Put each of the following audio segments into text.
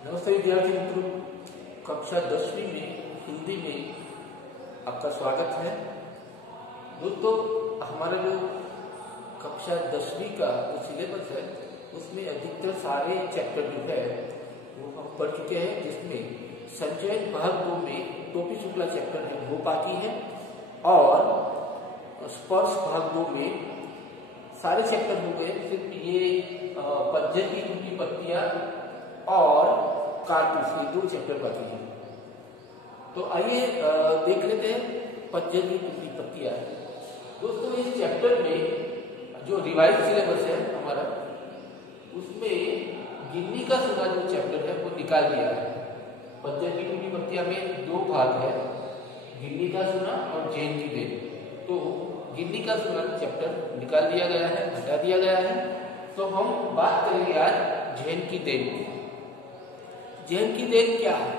नमस्ते विद्यार्थी मित्रों, कक्षा 10वीं में हिंदी में आपका स्वागत है। दोस्तों, हमारा जो कक्षा 10वीं का जो सिलेबस है उसमें अधिकतर सारे चैप्टर जो है वो हम पढ़ चुके हैं, जिसमें संचयन भाग 2 में टोपी शुक्ला चैप्टर है वो बाकी है, और स्पर्श भाग 2 में सारे चैप्टर हो गए। सिर्फ ये पद्य की टूटी पत्तियां और कारतूस, ये 2 चैप्टर बाकी हैं। तो आइए देख लेते हैं पद्य की टूटी पत्तियां। दोस्तों, इस चैप्टर में जो रिवाइज सिलेबस है हमारा, उसमें गिन्नी का सुना जो चैप्टर है वो निकाल दिया है। पद्य की टूटी पत्तियां में 2 भाग है, गिन्नी का सुना और जैन की देन। तो गिन्नी का सुना चैप्टर निकाल दिया गया है, हटा दिया गया है। तो हम बात करेंगे आज जैन की देन की। जैन की देन क्या है?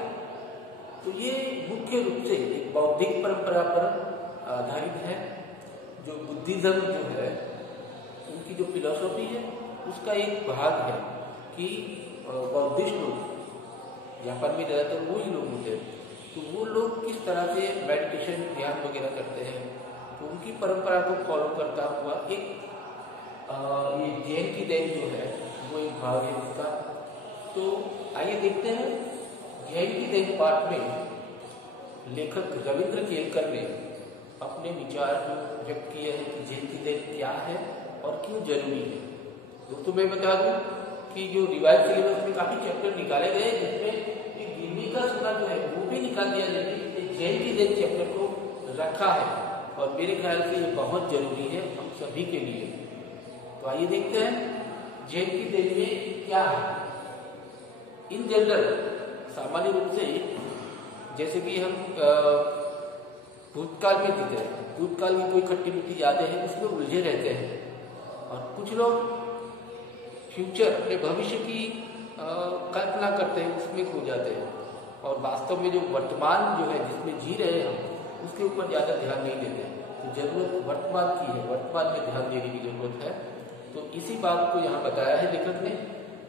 तो ये मुख्य रूप से एक बौद्धिक परंपरा पर आधारित है। जो बुद्धिज्म जो है, उनकी जो फिलॉसफी है उसका एक भाग है कि बौद्धिस्ट लोग जापान में ज़्यादातर वही लोग होते हैं, तो वो लोग किस तरह से मेडिटेशन ध्यान वगैरह करते हैं, तो उनकी परंपरा को फॉलो करता हुआ एक ये जैन की देन जो है वो एक भाग है इसका। तो आइए देखते हैं। जैन की देन पाठ में लेखक रविंद्र केलकर ने अपने विचार जो व्यक्त किए हैं कि जैन की देन क्या है और क्यों जरूरी है। दोस्तों, मैं बता दूं कि जो रिवाइज सिलेबस में काफी चैप्टर निकाले गए, जिसमें एक गिन्नी का सुना जो है वो भी निकाल दिया, लेकिन जैन की देन चैप्टर को रखा है, और मेरे ख्याल से ये बहुत जरूरी है हम सभी के लिए। तो आइए देखते हैं जैन की देन में क्या है। इन जनरल, सामान्य रूप से, जैसे कि हम भूतकाल में जीते हैं, भूतकाल की कोई खट्टी मीठी यादें हैं उसमें उलझे रहते हैं, और कुछ लोग फ्यूचर अपने भविष्य की कल्पना करते हैं, उसमें खो जाते हैं, और वास्तव में जो वर्तमान जो है जिसमें जी रहे हैं हम, उसके ऊपर ज़्यादा ध्यान नहीं देते। तो जरूरत वर्तमान की है, वर्तमान में ध्यान देने की जरूरत है। तो इसी बात को यहाँ बताया है लेखक ने।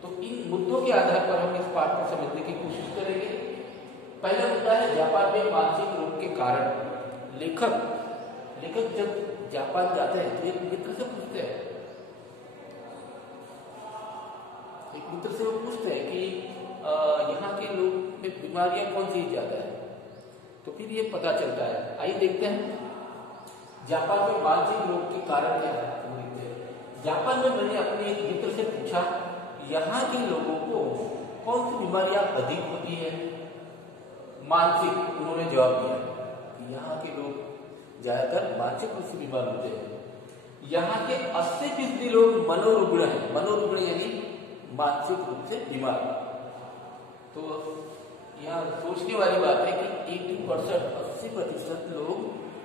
तो इन मुद्दों के आधार पर हम इस पाठ को समझने की कोशिश करेंगे। पहला मुद्दा है जापान में मानसिक रोग के कारण। लेखक जब जापान जाते हैं तो एक मित्र से पूछते हैं, कि यहाँ के लोग में बीमारियां कौन सी ज्यादा है। तो फिर ये पता चलता है। आइए देखते हैं जापान में मानसिक रोग के कारण क्या है। जापान में मैंने अपने एक मित्र से पूछा, यहाँ के लोगों को कौन सी बीमारियां अधिक होती है मानसिक। उन्होंने जवाब दिया कि यहाँ के लोग ज्यादातर मानसिक रूप से बीमार होते हैं। यहाँ के 80% लोग मनोरुग्ण हैं। मनोरुग्ण यानी मानसिक रूप से बीमार। तो यहाँ सोचने वाली बात है कि 80% लोग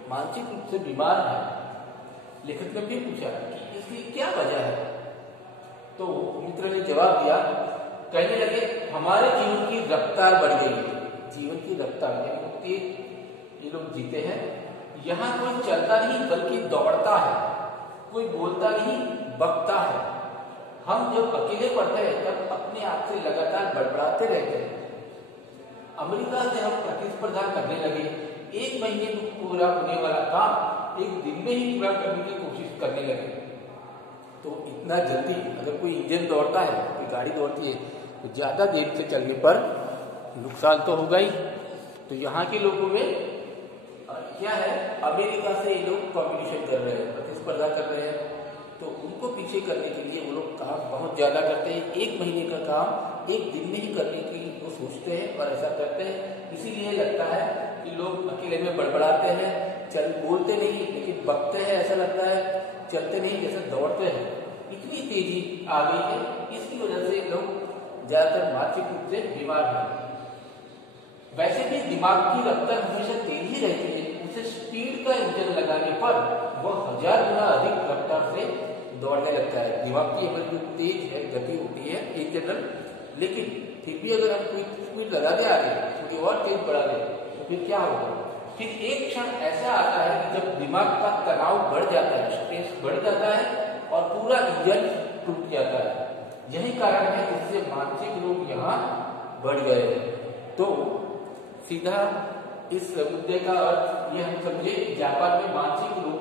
मानसिक रूप से बीमार हैं। लेखक ने भी पूछा कि इसकी क्या वजह है। तो मित्र ने जवाब दिया, कहने लगे, हमारे जीवन की रफ्तार बढ़ गई है। जीवन की रफ्तार यानी तेज ये लोग जीते हैं। यहाँ कोई चलता नहीं बल्कि दौड़ता है, कोई बोलता नहीं बकता है। हम जब अकेले पढ़ते हैं तब अपने आप से लगातार बड़बड़ाते रहते हैं। अमेरिका से हम प्रतिस्पर्धा करने लगे। 1 महीने में पूरा होने वाला काम 1 दिन में ही पूरा करने की कोशिश करने लगे। तो इतना जल्दी अगर कोई इंजन दौड़ता है, कोई गाड़ी दौड़ती है, तो ज्यादा देर से चलने पर नुकसान तो होगा ही। तो यहाँ के लोगों में क्या है, अमेरिका से ये लोग कॉम्पिटिशन कर रहे हैं, प्रतिस्पर्धा कर रहे हैं। तो उनको पीछे करने के लिए वो लोग काम बहुत ज्यादा करते हैं। 1 महीने का काम 1 दिन में ही करने की वो सोचते हैं और ऐसा करते हैं। इसीलिए लगता है कि लोग अकेले में बड़बड़ाते हैं, बोलते नहीं लेकिन बकते हैं, ऐसा लगता है, चलते नहीं जैसे दौड़ते हैं। इतनी तेजी आ गई है, इसकी वजह से लोग ज्यादातर मानसिक रूप से बीमार हैं। वैसे भी दिमाग की रफ्तार हमेशा तेज ही रहती है। उसे स्पीड का इंजन लगाने पर वह 1000 गुना अधिक रफ्तार से दौड़ने लगता है। दिमाग की हमारी जो तेज है गति होती है इन जनरल, लेकिन फिर भी अगर हम कोई स्पीड लगा के आगे थोड़ी और तेज बढ़ा दें तो फिर क्या होगा। फिर एक क्षण ऐसा आता है कि जब दिमाग का तनाव बढ़ जाता है, स्ट्रेस बढ़ जाता है और पूरा इंजन टूट जाता है। यही कारण है जिससे मानसिक रोग यहाँ बढ़ गए हैं। तो सीधा इस मुद्दे का अर्थ ये हम समझे, जापान में मानसिक रोग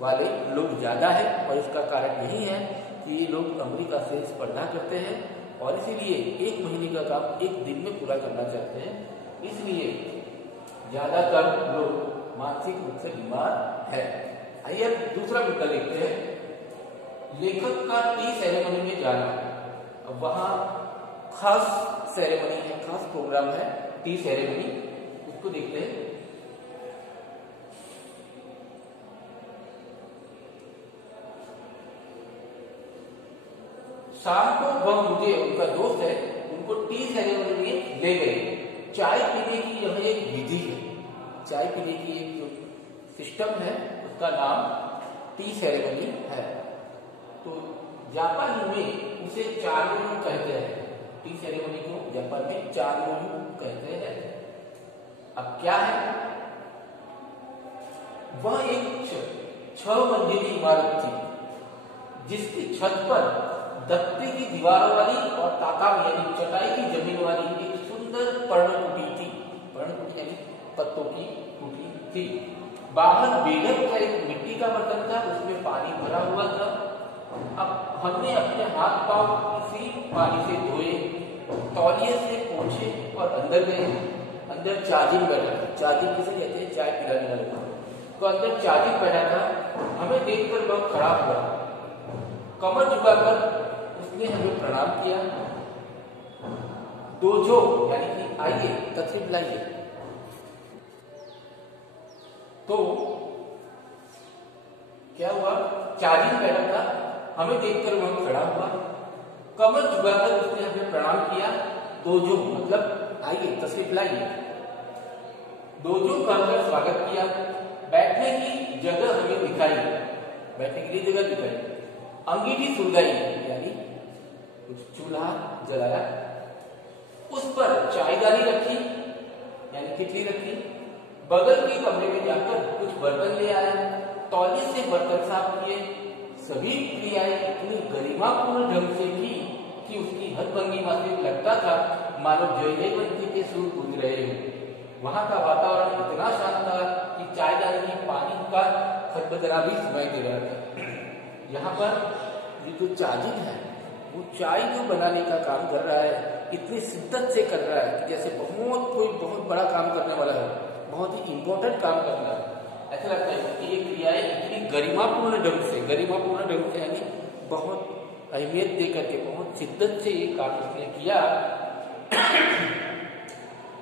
वाले लोग ज्यादा है और इसका कारण यही है कि ये लोग अमेरिका से स्पर्धा करते हैं और इसीलिए 1 महीने का काम 1 दिन में पूरा करना चाहते हैं, इसलिए ज्यादातर लोग मानसिक रूप से बीमार है। आइए अब दूसरा मुद्दा देखते हैं, लेखक का टी सेरेमनी में जाना। अब वहां खास सेरेमनी है, खास प्रोग्राम है टी सेरेमनी, उसको देखते हैं। शाम को वह मुझे, उनका दोस्त है, उनको टी सेरेमनी में ले गए। चाय पीने की यह एक विधि है, चाय पीने की एक जो सिस्टम है उसका नाम टी सेरेमनी है। तो जापान में उसे चारोयू कहते हैं, टी सेरेमनी को जापान में चारोयू कहते हैं। अब क्या है, वह एक 6 मंजिली इमारत थी जिसकी छत पर दत्ते की दीवारों वाली और ताकाम यानी चटाई की जमीन वाली एक सुंदर पर्णकुटी थी। पर्णकुटी यानी पत्तों की कुटी थी। बाहर बेलन का एक मिट्टी का बर्तन था, उसमें पानी भरा हुआ था। अब हमने अपने हाथ पांव इसी पानी से धोए, तौलिए से पोंछे और अंदर गए। अंदर चाजिन बैठा था, चाजिन किसे कहते हैं, चाय पिलाने वाले को। तो अंदर चाजिन बैठा था, हमें देखकर वह खड़ा हुआ, कमर झुकाकर उसने हमें प्रणाम किया। दोजो यानी कि आइए, तशरीफ लाइए। तो क्या हुआ, चाजिन बैठा था, हमें देखकर वह खड़ा हुआ, कमर झुकाकर उसने हमें प्रणाम किया। दोजो मतलब आइए, तशरीफ लाइए। दोजो कहकर स्वागत किया। बैठने की जगह हमें दिखाई, बैठने के लिए जगह दिखाई। अंगीठी सुलगाई यानी कुछ चूल्हा जलाया, उस पर चाय डाली रखी यानी किटली रखी। बगल के कमरे में जाकर कुछ बर्तन ले आया, तौलिए से बर्तन साफ किए। सभी क्रियाएं इतनी गरिमापूर्ण ढंग से की कि उसकी हथभंगिमा से लगता था मानो जयदेवंती के सुर गूंज रहे हो। वहां का वातावरण इतना शांत था कि चाय डालने की पानी का खटबदरा भी सुनाई दे रहा था। यहाँ पर ये जो चाजिन है वो चाय जो बनाने का काम कर रहा है, इतनी शिद्दत से कर रहा है कि जैसे कोई बहुत बड़ा काम करने वाला है, बहुत ही इंपॉर्टेंट काम कर रहा है। ऐसा लगता है कि ये क्रियाएं इतनी गरिमापूर्ण ढंग से यानी बहुत अहमियत देकर के, बहुत शिद्दत से ये काम उसने किया।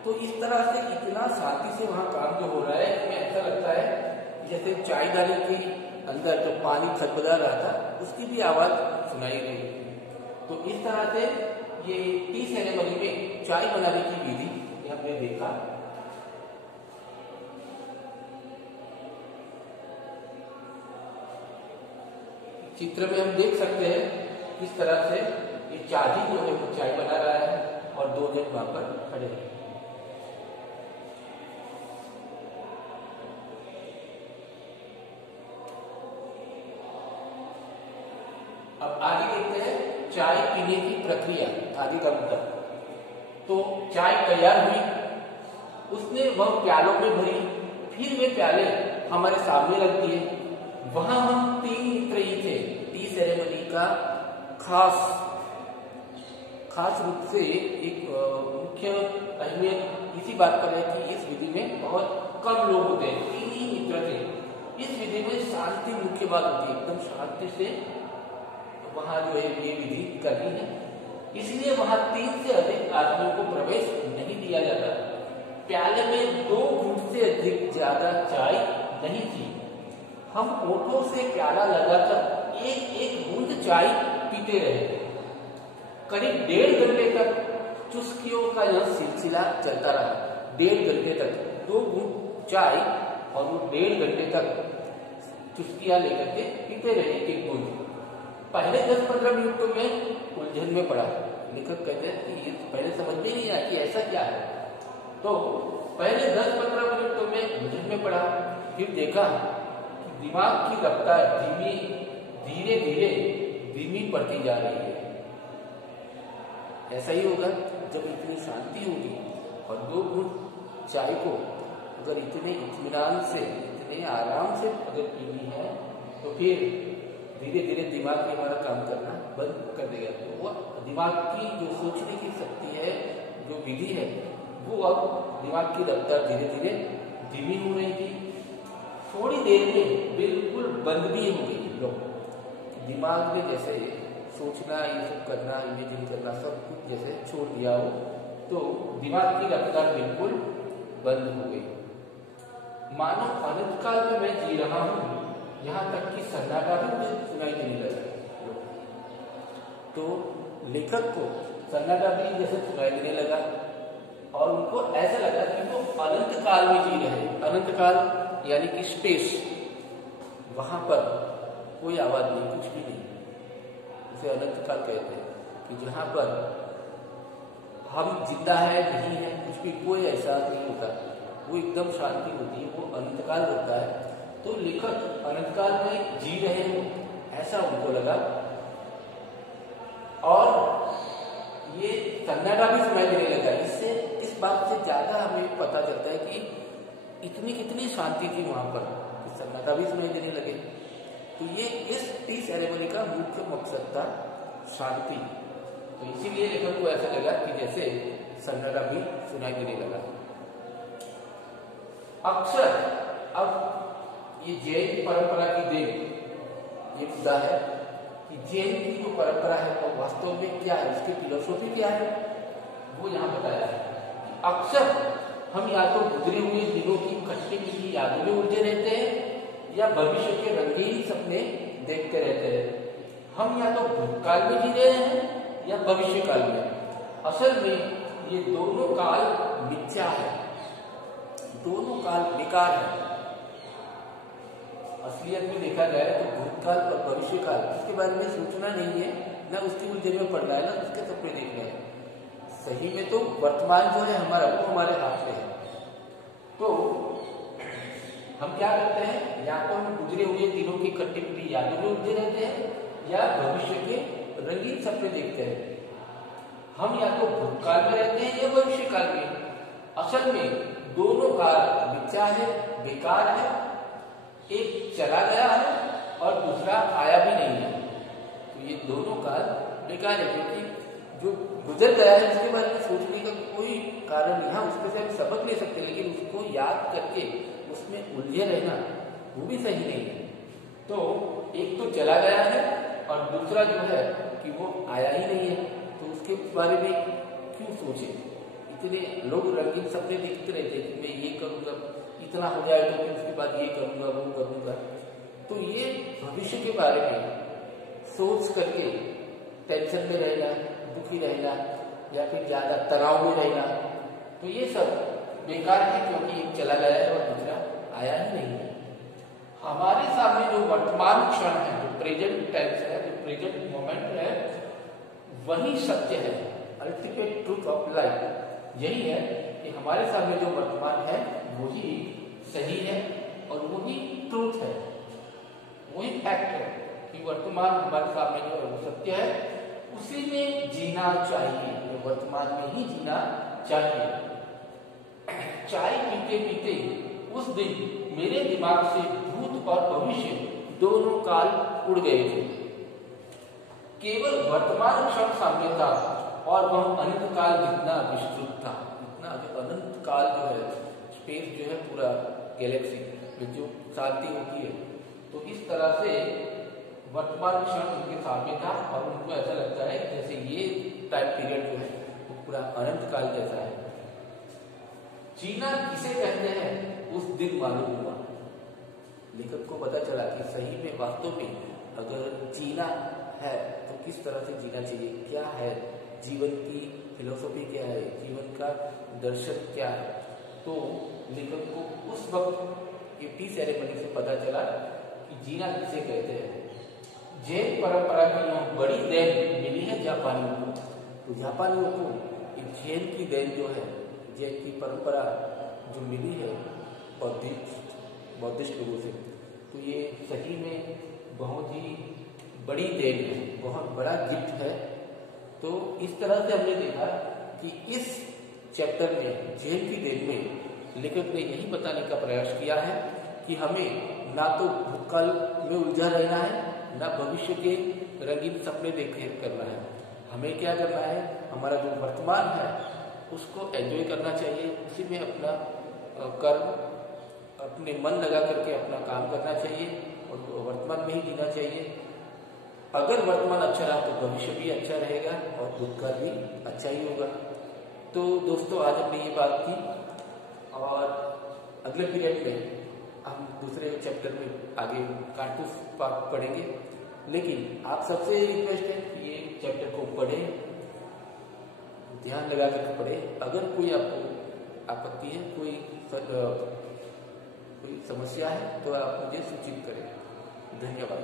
तो इस तरह से इतना शांति से वहां काम जो हो रहा है, इसमें ऐसा लगता है जैसे चाय डालने की अंदर जो पानी खटबदा रहा था उसकी भी आवाज सुनाई रही। तो इस तरह से ये टी सेरेमनी में चाय बनाने की विधि हमने देखा। चित्र में हम देख सकते हैं किस तरह से ये चाजिन जो है वो चाय बना रहा है और 2 जन वहां पर खड़े हैं। अब आगे देखते हैं चाय पीने की प्रक्रिया, आगे का मुद्दा। तो चाय तैयार हुई, उसने वह प्यालों में भरी, फिर वे प्याले हमारे सामने रख दिए। वहां हम 3 मित्र ही थे। टी सेरेमनी का खास रूप से एक मुख्य अहमियत इसी बात पर है कि इस विधि में बहुत कम लोग होते हैं, 3 ही मित्र थे। इस विधि में शांति मुख्य बात होती है, एकदम शांति से वहां जो है ये विधि करनी है, इसलिए वहां 3 से अधिक आदमियों को प्रवेश नहीं दिया जाता। प्याले में 2 घूंट से अधिक ज्यादा चाय नहीं थी। हम ओठों से प्याला लगाकर एक बूंद चाय पीते रहे। करीब 1.5 घंटे तक चुस्कियों का यह सिलसिला चलता रहा। 1.5 घंटे तक 2 घूंट चाय और वो 1.5 घंटे तक चुस्कियां लेकर के पीते रहे एक बूंद। पहले 10-15 मिनटों में उलझन में पड़ा। लेखक कहते हैं कि ये पहले समझ में नहीं आया कि ऐसा क्या है। तो पहले 10-15 मिनटों में उलझन में पड़ा, फिर देखा कि दिमाग की रफ्तार धीरे धीरे धीमी पड़ती जा रही है। ऐसा ही होगा जब इतनी शांति होगी और 2 घूंट चाय को अगर इतने इत्मीनान से, इतने आराम से अगर पीनी है तो फिर धीरे धीरे दिमाग भी हमारा काम करना बंद कर देगा। तो वो दिमाग की जो सोचने की शक्ति है, जो विधि है, वो अब दिमाग की रफ्तार धीरे धीरे धीमी हो रहेगी। थोड़ी देर में बिल्कुल बंद भी हो गई। लोग दिमाग में जैसे सोचना, ये सब करना, इमेजिन करना, सब कुछ जैसे छोड़ दिया हो, तो दिमाग की रफ्तार बिल्कुल बंद हो गई। मानो अनंत काल में मैं जी रहा हूं, यहां तक कि सन्नाटा भी मुझे सुनाई देने लगा। तो लेखक को सन्नाटा भी जैसे सुनाई देने लगा और उनको ऐसा लगा कि वो अनंत काल में जी रहे। अनंत काल यानी कि स्पेस, वहां पर कोई आवाज नहीं, कुछ भी नहीं, उसे अनंत काल कहते हैं कि जहां पर हम जिंदा है नहीं है, कुछ भी कोई एहसास नहीं होता, वो एकदम शांति होती है, वो अनंत काल होता है। तो लेखक अनंत काल में जी रहे हो ऐसा उनको लगा और ये सन्नाटा भी सुनाई देने लगा। इससे इस बात से ज्यादा हमें पता चलता है कि इतनी कितनी शांति थी वहां पर, सन्नाटा भी सुनाई देने लगे। तो ये इस टी सेरेमनी का मुख्य मकसद था, शांति। तो इसीलिए लेखक को ऐसा लगा कि जैसे सन्नाटा भी सुनाई देने लगा। अक्सर अब ये जैन परंपरा की देन ये मुद्दा है कि जैन की जो परंपरा है वो वास्तव में क्या है, उसकी फिलोसॉफी क्या है, वो यहाँ बताया है। अक्सर हम या तो गुजरे हुए दिनों की खट्टी मीठी यादों में उलझे रहते हैं या भविष्य के रंगीन सपने देखते रहते हैं। हम या तो भूतकाल में जी रहे हैं या भविष्य काल में। असल में ये दोनों काल मिथ्या है, दोनों काल बेकार है। असलियत में देखा जाए तो भूतकाल और भविष्य काल, उसके बारे में सोचना नहीं है, ना उसकी उलझन में पड़ना है, ना उसके सपने देखने हैं। सही में तो वर्तमान जो है हमारा, वो हमारे हाथ में है। तो हम क्या करते हैं, या तो हम गुजरे हुए दिनों की खट्टी मीठी यादों में उलझे रहते हैं या भविष्य के रंगीन सपने देखते हैं। हम या तो भूतकाल में रहते हैं या भविष्य काल में। असल में दोनों काल मिथ्या है, बेकार है। एक चला गया है और दूसरा आया भी नहीं है। तो ये दोनों काल बेकार है, क्योंकि जो गुजर गया है उसके बारे में सोचने का कोई कारण नहीं। हाँ, उसमें से हम सबक ले सकते हैं, लेकिन उसको याद करके उसमें उलझे रहना वो भी सही नहीं है। तो एक तो चला गया है और दूसरा जो है कि वो आया ही नहीं है, तो उसके बारे में क्यों सोचे। इतने लोग रंगीन सपने देखते रहते हैं कि मैं ये करूंगा, इतना हो जाए तो फिर उसके बाद ये करूंगा, वो करूंगा। तो ये भविष्य के बारे में सोच करके टेंशन में रहना, दुखी रहना या फिर ज्यादा तनाव में रहना, तो ये सब बेकार है, क्योंकि एक चला गया है और दूसरा आया ही नहीं है। हमारे सामने जो वर्तमान क्षण है, जो प्रेजेंट टेंस है, जो प्रेजेंट मोमेंट है, वही सत्य है, अल्टीमेट ट्रूथ ऑफ लाइफ। यही है कि हमारे सामने जो वर्तमान है वही सही है और वही ट्रूथ है, वही फैक्ट है कि वर्तमान हमारे सामने जो है वो सत्य है, उसी में जीना चाहिए, वर्तमान में ही जीना चाहिए। चाय पीते पीते उस दिन मेरे दिमाग से भूत और भविष्य दोनों काल उड़ गए थे। केवल वर्तमान क्षण सामने था और वह अनंत काल जितना विस्तृत था, इतना जो अनंत काल जो है, स्पेस जो है, पूरा गैलेक्सी में जो शांति होती है, तो इस तरह से वर्तमान क्षण उनके सामने था और उनको ऐसा लगता है जैसे ये टाइम पीरियड जो है वो पूरा अनंत काल जैसा है। जीना किसे कहते हैं उस दिन मालूम हुआ। लेखक को पता चला कि सही में वास्तव में अगर जीना है तो किस तरह से जीना चाहिए, क्या है जीवन की फिलोसॉफी, क्या है जीवन का दर्शन, क्या है। तो लेखक को उस वक्त ये टी सेरेमनी से पता चला कि जीना किसे कहते हैं। जैन परंपरा की यह बड़ी देन मिली है जापानियों को। तो जापानियों को जैन की देन जो है, जैन की परंपरा जो मिली है बौद्धिस्ट लोगों से, तो ये सही में बहुत ही बड़ी देन है, बहुत बड़ा गिफ्ट है। तो इस तरह से हमने देखा कि इस चैप्टर में जेल की जेल में लेखक ने यही बताने का प्रयास किया है कि हमें ना तो भूतकाल में उलझा रहना है, ना भविष्य के रंगीन सपने देखे करना है। हमें क्या करना है, हमारा जो वर्तमान है उसको एंजॉय करना चाहिए, उसी में अपना कर्म, अपने मन लगा करके अपना काम करना चाहिए और वर्तमान में ही जीना चाहिए। अगर वर्तमान अच्छा रहा तो भविष्य भी अच्छा रहेगा और भूतकाल भी अच्छा ही होगा। तो दोस्तों, आज हमने ये बात की और अगले पीरियड में हम दूसरे चैप्टर में आगे कारतूस पार्ट पढ़ेंगे। लेकिन आप सबसे रिक्वेस्ट है कि ये चैप्टर को पढ़ें, ध्यान लगा कर पढ़ें। अगर कोई आपको आपत्ति है, कोई समस्या है तो आप मुझे सूचित करें। धन्यवाद।